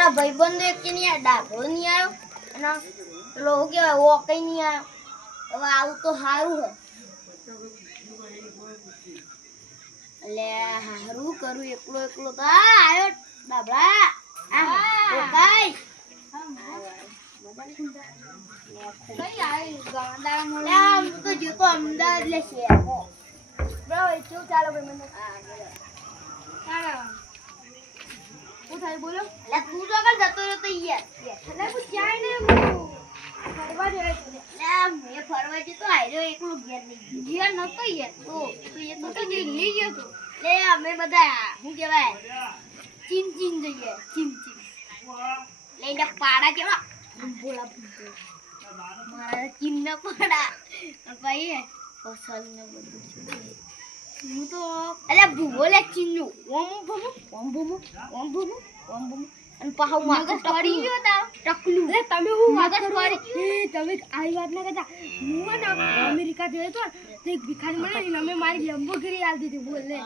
આ ભાઈબંધો એક કે નહીં ડાઘો નહીં આવ્યો અને પેલો શું કહેવાય ઓ કઈ નહીં આવ્યો. હવે આવું તો સારું હે એટલે હારું કરું એકલો એકલો તો આવ્યો બાબા આ ઓકાઈ કઈ આવી ગાંડા મોલે આમ તો જોતો અમદાવાદ લે છે બ્રો શું ચાલો ભાઈ મને ચાલો શું થાય બોલો એટલે તું તો આગળ જતો રહ્યો તો યાર એટલે હું જાય ને ફરવા જયો એટલે મેં ફરવા જતો આયરો એકલો ઘેર નહીં ઘેર નતો યાર તો એ તો લઈ ગયો તો એટલે અમે બધા શું કહેવાય ચીન જઈએ ચીન લઈને પાડા કેવા બોલા મારા ચીન ના પાડા ભાઈ ફસલ ને બધું હું તો અલે ભૂવો લે ચીનનું ઓમ ભૂમો અને પાહુ માથે પડી ગયો તા ટકલું એ તમે હું માથે પડી એ તમે આઈ વાત ના કરતા હું ને અમેરિકા ગયો તો તે ભિખારી મને અમે મારી લંબોગીરી આલ દીધી બોલ લે